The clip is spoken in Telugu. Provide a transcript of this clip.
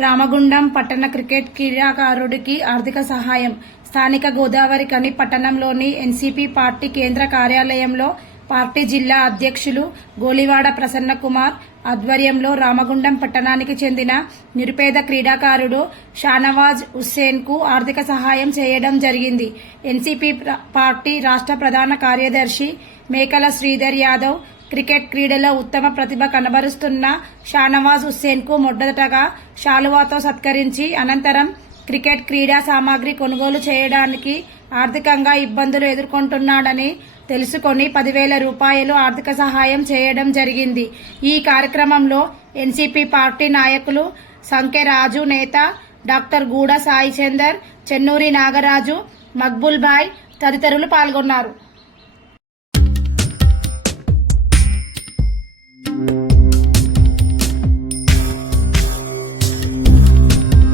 రామగుండం పట్టణ క్రికెట్ క్రీడాకారుడికి ఆర్థిక సహాయం. స్థానిక గోదావరి కని పట్టణంలోని ఎన్సీపీ పార్టీ కేంద్ర కార్యాలయంలో పార్టీ జిల్లా అధ్యక్షులు గోలివాడ ప్రసన్న కుమార్ ఆధ్వర్యంలో రామగుండం పట్టణానికి చెందిన నిరుపేద క్రీడాకారుడు షానవాజ్ హుస్సేన్కు ఆర్థిక సహాయం చేయడం జరిగింది. ఎన్సీపీ పార్టీ రాష్ట్ర ప్రధాన కార్యదర్శి మేకల శ్రీధర్ యాదవ్ క్రికెట్ క్రీడలో ఉత్తమ ప్రతిభ కనబరుస్తున్న షానవాజ్ హుస్సేన్కు మొదటగా శాలువాతో సత్కరించి అనంతరం క్రికెట్ క్రీడా సామాగ్రి కొనుగోలు చేయడానికి ఆర్థికంగా ఇబ్బందులు ఎదుర్కొంటున్నాడని తెలుసుకొని పదివేల రూపాయలు ఆర్థిక సహాయం చేయడం జరిగింది. ఈ కార్యక్రమంలో ఎన్సీపీ పార్టీ నాయకులు సంఖ్య రాజు నేత డాక్టర్ గూడ సాయిచందర్ చెన్నూరి నాగరాజు మక్బుల్ భాయ్ తదితరులు పాల్గొన్నారు.